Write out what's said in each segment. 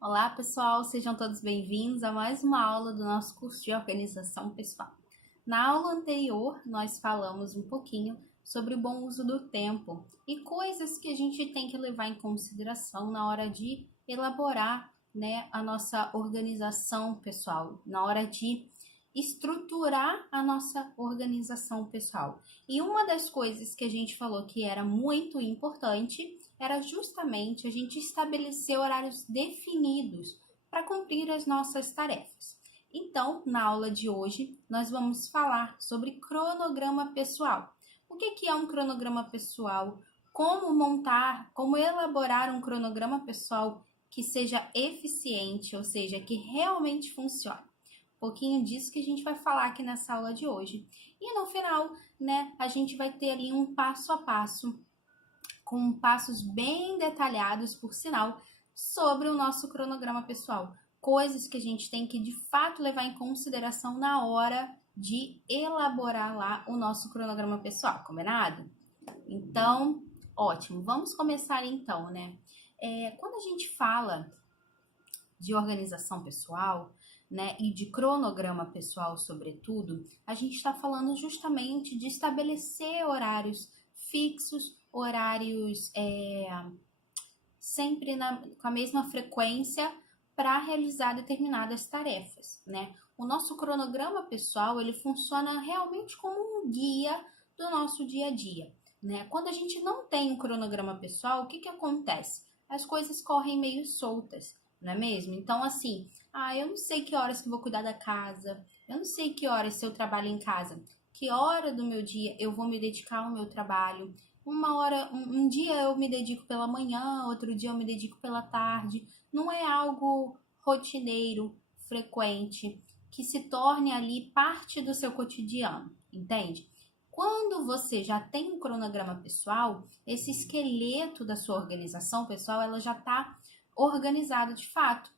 Olá, pessoal, sejam todos bem-vindos a mais uma aula do nosso curso de organização pessoal. Na aula anterior, nós falamos um pouquinho sobre o bom uso do tempo e coisas que a gente tem que levar em consideração na hora de elaborar, a nossa organização pessoal, na hora de estruturar a nossa organização pessoal. E uma das coisas que a gente falou que era muito importante era justamente a gente estabelecer horários definidos para cumprir as nossas tarefas. Então, na aula de hoje, nós vamos falar sobre cronograma pessoal. O que é um cronograma pessoal? Como montar, como elaborar um cronograma pessoal que seja eficiente, ou seja, que realmente funcione. Um pouquinho disso que a gente vai falar aqui nessa aula de hoje. E no final, a gente vai ter ali um passo a passo, com passos bem detalhados, por sinal, sobre o nosso cronograma pessoal. Coisas que a gente tem que, de fato, levar em consideração na hora de elaborar lá o nosso cronograma pessoal, combinado? Então, ótimo. Vamos começar então, quando a gente fala de organização pessoal, e de cronograma pessoal, sobretudo, a gente está falando justamente de estabelecer horários fixos, horários sempre com a mesma frequência para realizar determinadas tarefas, O nosso cronograma pessoal, ele funciona realmente como um guia do nosso dia a dia, Quando a gente não tem um cronograma pessoal, o que acontece? As coisas correm meio soltas, não é mesmo? Então, assim, eu não sei que horas que eu vou cuidar da casa, eu não sei que horas se eu trabalho em casa, que hora do meu dia eu vou me dedicar ao meu trabalho. Um dia eu me dedico pela manhã, outro dia eu me dedico pela tarde. Não é algo rotineiro, frequente, que se torne ali parte do seu cotidiano, entende? Quando você já tem um cronograma pessoal, esse esqueleto da sua organização pessoal, ela já está organizado de fato,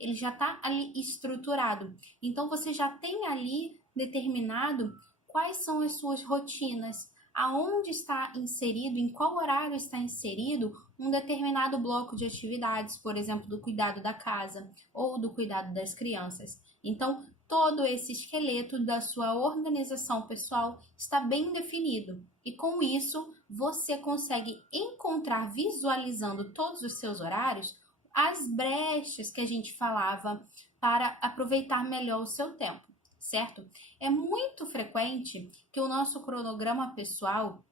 Ele já está ali estruturado. Então, você já tem ali determinado quais são as suas rotinas, aonde está inserido, em qual horário está inserido um determinado bloco de atividades, por exemplo, do cuidado da casa ou do cuidado das crianças. Então, todo esse esqueleto da sua organização pessoal está bem definido. E com isso, você consegue encontrar, visualizando todos os seus horários, as brechas que a gente falava para aproveitar melhor o seu tempo, certo? É muito frequente que o nosso cronograma pessoal,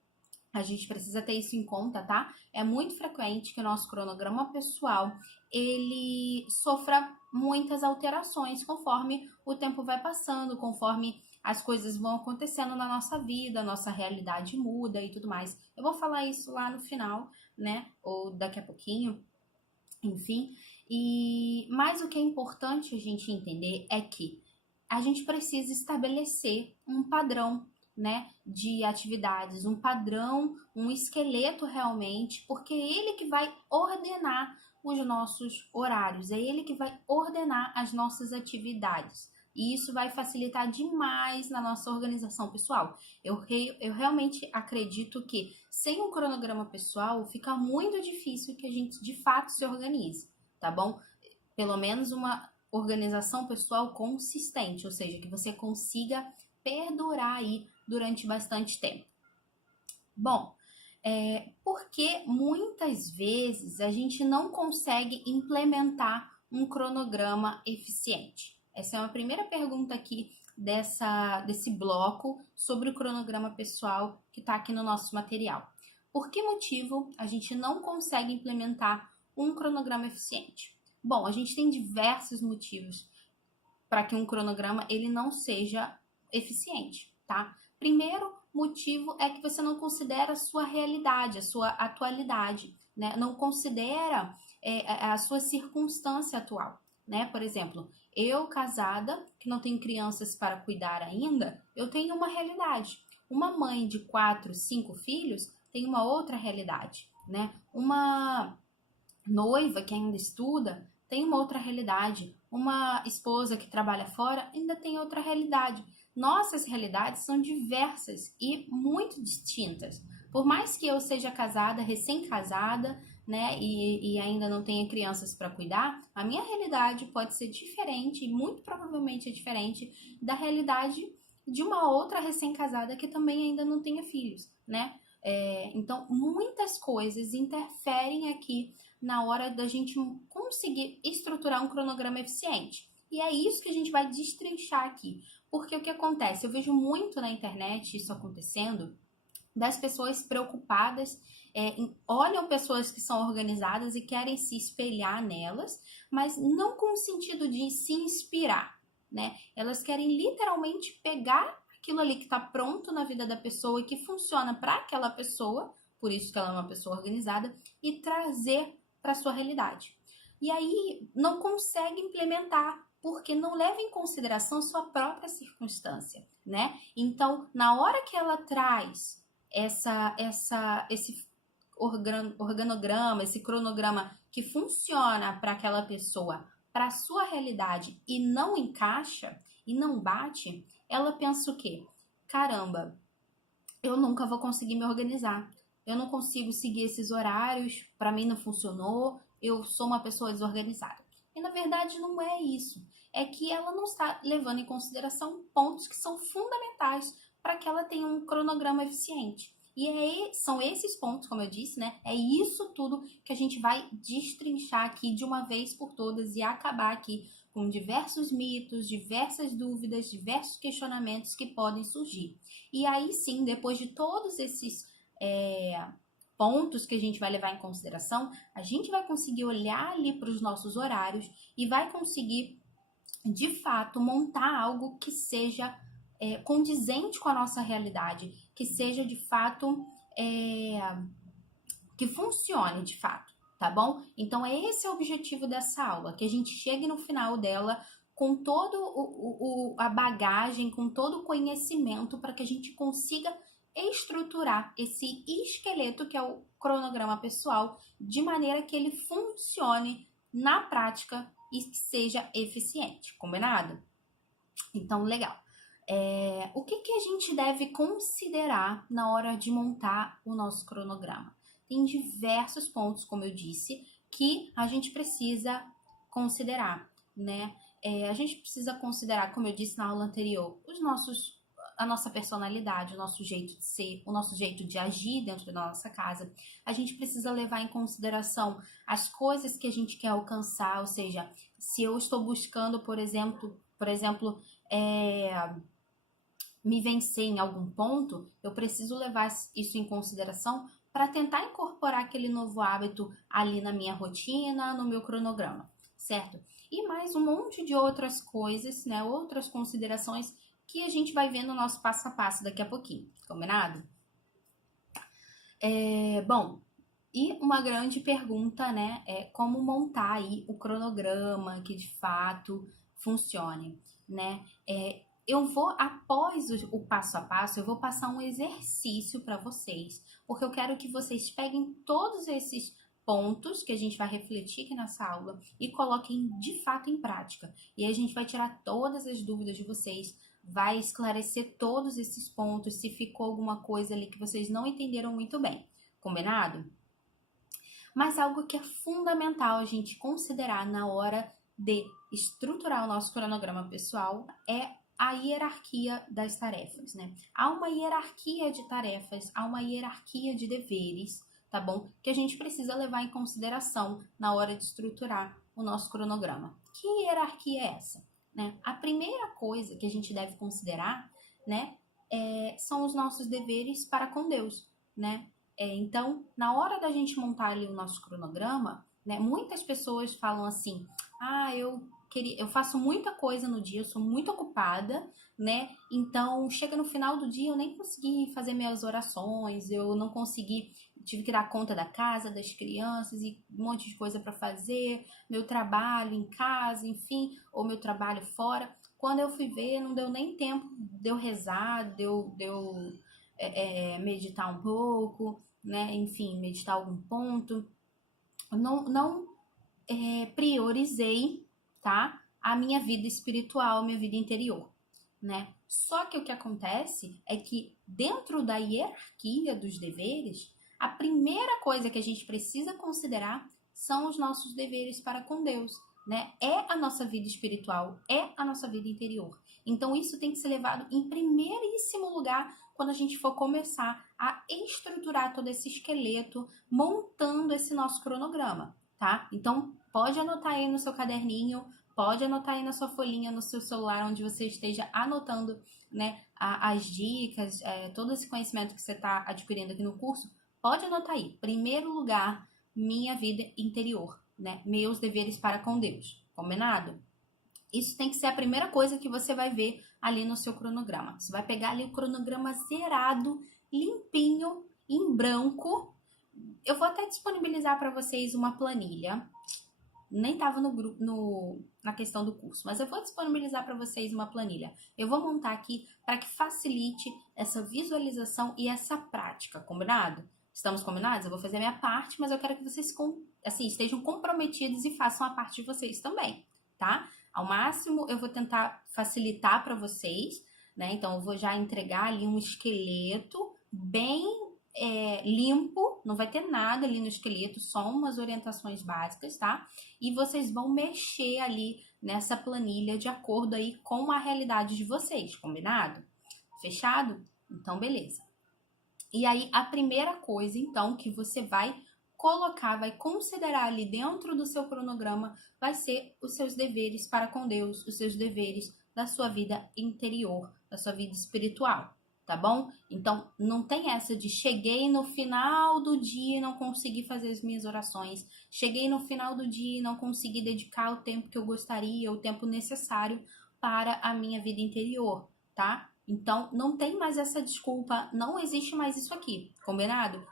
a gente precisa ter isso em conta, tá? É muito frequente que o nosso cronograma pessoal, ele sofra muitas alterações conforme o tempo vai passando, conforme as coisas vão acontecendo na nossa vida, a nossa realidade muda e tudo mais. Eu vou falar isso lá no final, ou daqui a pouquinho, enfim. Mas o que é importante a gente entender é que a gente precisa estabelecer um padrão, de atividades, um padrão, um esqueleto realmente, porque é ele que vai ordenar os nossos horários, é ele que vai ordenar as nossas atividades. E isso vai facilitar demais na nossa organização pessoal. Eu realmente acredito que sem um cronograma pessoal fica muito difícil que a gente de fato se organize, tá bom? Pelo menos uma organização pessoal consistente, ou seja, que você consiga perdurar aí durante bastante tempo. Bom, porque muitas vezes a gente não consegue implementar um cronograma eficiente? Essa é uma primeira pergunta aqui desse bloco sobre o cronograma pessoal que está aqui no nosso material. Por que motivo a gente não consegue implementar um cronograma eficiente? Bom, a gente tem diversos motivos para que um cronograma ele não seja eficiente, tá? Primeiro motivo é que você não considera a sua realidade, a sua atualidade, Não considera a sua circunstância atual, Por exemplo, eu casada, que não tenho crianças para cuidar ainda, eu tenho uma realidade. Uma mãe de 4, 5 filhos tem uma outra realidade, Uma noiva que ainda estuda tem uma outra realidade. Uma esposa que trabalha fora ainda tem outra realidade. Nossas realidades são diversas e muito distintas. Por mais que eu seja casada, recém-casada, né, e ainda não tenha crianças para cuidar, a minha realidade pode ser diferente, e muito provavelmente é diferente da realidade de uma outra recém-casada que também ainda não tenha filhos, né? Então, muitas coisas interferem aqui na hora da gente conseguir estruturar um cronograma eficiente. E é isso que a gente vai destrinchar aqui. Porque o que acontece? Eu vejo muito na internet isso acontecendo, das pessoas preocupadas, olham pessoas que são organizadas e querem se espelhar nelas, mas não com o sentido de se inspirar, né? Elas querem literalmente pegar aquilo ali que está pronto na vida da pessoa e que funciona para aquela pessoa, por isso que ela é uma pessoa organizada, e trazer para sua realidade. E aí não consegue implementar porque não leva em consideração sua própria circunstância, né? Então, na hora que ela traz esse organograma, esse cronograma que funciona para aquela pessoa, para a sua realidade e não encaixa e não bate, ela pensa o quê? Caramba, eu nunca vou conseguir me organizar. Eu não consigo seguir esses horários, para mim não funcionou, eu sou uma pessoa desorganizada. E na verdade não é isso. É que ela não está levando em consideração pontos que são fundamentais para que ela tenha um cronograma eficiente. E são esses pontos, como eu disse, né? É isso tudo que a gente vai destrinchar aqui de uma vez por todas e acabar aqui com diversos mitos, diversas dúvidas, diversos questionamentos que podem surgir. E aí sim, depois de todos esses pontos que a gente vai levar em consideração, a gente vai conseguir olhar ali para os nossos horários e vai conseguir, de fato, montar algo que seja condizente com a nossa realidade, que seja de fato, que funcione de fato, tá bom? Então, esse é o objetivo dessa aula, que a gente chegue no final dela com toda a bagagem, com todo o conhecimento para que a gente consiga estruturar esse esqueleto que é o cronograma pessoal de maneira que ele funcione na prática e que seja eficiente, combinado? Então, legal. O que a gente deve considerar na hora de montar o nosso cronograma? Tem diversos pontos, como eu disse, que a gente precisa considerar, né? A gente precisa considerar, como eu disse na aula anterior, a nossa personalidade, o nosso jeito de ser, o nosso jeito de agir dentro da nossa casa. A gente precisa levar em consideração as coisas que a gente quer alcançar, ou seja, se eu estou buscando, por exemplo, me vencer em algum ponto, eu preciso levar isso em consideração para tentar incorporar aquele novo hábito ali na minha rotina, no meu cronograma, certo? E mais um monte de outras coisas, né? Outras considerações que a gente vai ver no nosso passo a passo daqui a pouquinho, combinado? Bom, e uma grande pergunta, né, é como montar aí o cronograma que de fato funcione, né? Eu vou, após o passo a passo, eu vou passar um exercício para vocês, porque eu quero que vocês peguem todos esses pontos que a gente vai refletir aqui nessa aula e coloquem de fato em prática. E a gente vai tirar todas as dúvidas de vocês, vai esclarecer todos esses pontos, se ficou alguma coisa ali que vocês não entenderam muito bem. Combinado? Mas algo que é fundamental a gente considerar na hora de estruturar o nosso cronograma pessoal é a hierarquia das tarefas, né? Há uma hierarquia de tarefas, há uma hierarquia de deveres, tá bom? Que a gente precisa levar em consideração na hora de estruturar o nosso cronograma. Que hierarquia é essa? Né? A primeira coisa que a gente deve considerar, né, são os nossos deveres para com Deus, né? Então, na hora da gente montar ali o nosso cronograma, né, muitas pessoas falam assim: eu faço muita coisa no dia, eu sou muito ocupada, né? Então, chega no final do dia, eu nem consegui fazer minhas orações, eu não consegui, tive que dar conta da casa, das crianças e um monte de coisa para fazer, meu trabalho em casa, enfim, ou meu trabalho fora. Quando eu fui ver, não deu nem tempo de eu rezar, de eu meditar um pouco, né? Enfim, meditar algum ponto. Não priorizei, tá? A minha vida espiritual, a minha vida interior, né? Só que o que acontece é que dentro da hierarquia dos deveres, a primeira coisa que a gente precisa considerar são os nossos deveres para com Deus, né? É a nossa vida espiritual, é a nossa vida interior. Então, isso tem que ser levado em primeiríssimo lugar quando a gente for começar a estruturar todo esse esqueleto, montando esse nosso cronograma, tá? Então, pode anotar aí no seu caderninho, pode anotar aí na sua folhinha, no seu celular, onde você esteja anotando, né, as dicas, todo esse conhecimento que você está adquirindo aqui no curso, pode anotar aí. Primeiro lugar, minha vida interior, né? Meus deveres para com Deus. Combinado? Isso tem que ser a primeira coisa que você vai ver ali no seu cronograma. Você vai pegar ali o cronograma zerado, limpinho, em branco. Eu vou até disponibilizar para vocês uma planilha. Nem estava no grupo, na questão do curso, mas eu vou disponibilizar para vocês uma planilha. Eu vou montar aqui para que facilite essa visualização e essa prática, combinado? Estamos combinados? Eu vou fazer a minha parte, mas eu quero que vocês estejam comprometidos e façam a parte de vocês também, tá? Ao máximo, eu vou tentar facilitar para vocês, né? Então, eu vou já entregar ali um esqueleto bem limpo, não vai ter nada ali no esqueleto, só umas orientações básicas, tá? E vocês vão mexer ali nessa planilha de acordo aí com a realidade de vocês, combinado? Fechado? Então, beleza. E aí, a primeira coisa, então, que você vai colocar, vai considerar ali dentro do seu cronograma, vai ser os seus deveres para com Deus, os seus deveres da sua vida interior, da sua vida espiritual, tá bom? Então, não tem essa de cheguei no final do dia e não consegui fazer as minhas orações, cheguei no final do dia e não consegui dedicar o tempo que eu gostaria, o tempo necessário para a minha vida interior, tá? Então, não tem mais essa desculpa, não existe mais isso aqui, combinado?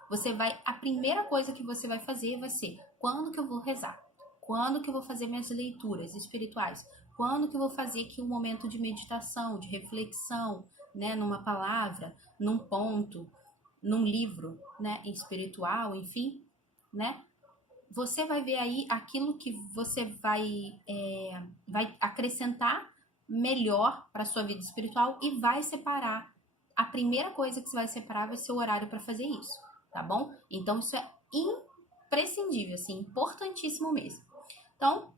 A primeira coisa que você vai fazer vai ser, quando que eu vou rezar? Quando que eu vou fazer minhas leituras espirituais? Quando que eu vou fazer aqui um momento de meditação, de reflexão, né? Numa palavra, num ponto, num livro, né? Espiritual, enfim, né? Você vai ver aí aquilo que você vai acrescentar melhor para sua vida espiritual e vai separar. A primeira coisa que você vai separar vai ser o horário para fazer isso, tá bom? Então, isso é imprescindível, assim, importantíssimo mesmo. Então,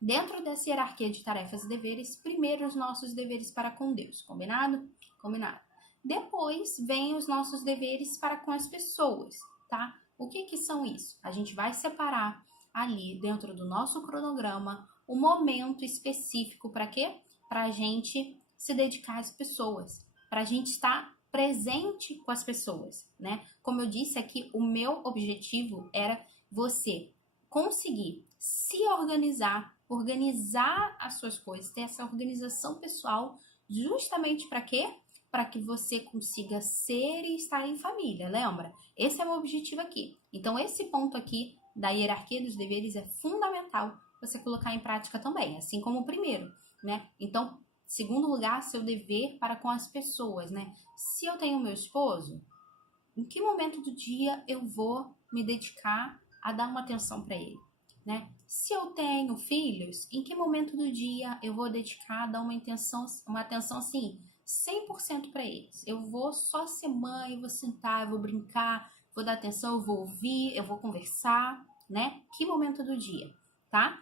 dentro dessa hierarquia de tarefas e deveres, primeiro os nossos deveres para com Deus, combinado? Combinado. Depois, vem os nossos deveres para com as pessoas, tá? O que são isso? A gente vai separar ali dentro do nosso cronograma um momento específico para quê? Para a gente se dedicar às pessoas, para a gente estar presente com as pessoas, né? Como eu disse aqui, o meu objetivo era você conseguir se organizar as suas coisas, ter essa organização pessoal, justamente para quê? Para que você consiga ser e estar em família, lembra? Esse é o meu objetivo aqui. Então, esse ponto aqui da hierarquia dos deveres é fundamental você colocar em prática também, assim como o primeiro, né? Então, segundo lugar, seu dever para com as pessoas, né? Se eu tenho meu esposo, em que momento do dia eu vou me dedicar a dar uma atenção para ele, né? Se eu tenho filhos, em que momento do dia eu vou dedicar a dar uma atenção assim, 100% para eles? Eu vou só ser mãe, eu vou sentar, eu vou brincar, vou dar atenção, eu vou ouvir, eu vou conversar, né? Que momento do dia, tá?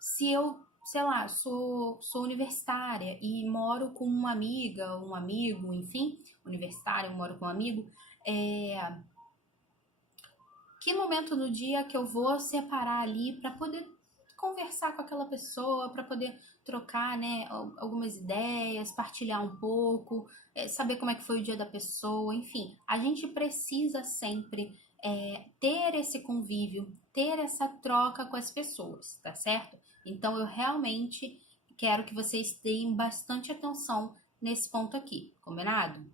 Se eu, sei lá, sou universitária e moro com uma amiga, um amigo, enfim, universitário, moro com um amigo, que momento do dia que eu vou separar ali para poder conversar com aquela pessoa, para poder trocar, né, algumas ideias, partilhar um pouco, saber como é que foi o dia da pessoa, enfim. A gente precisa sempre ter esse convívio, ter essa troca com as pessoas, tá certo? Então, eu realmente quero que vocês deem bastante atenção nesse ponto aqui, combinado?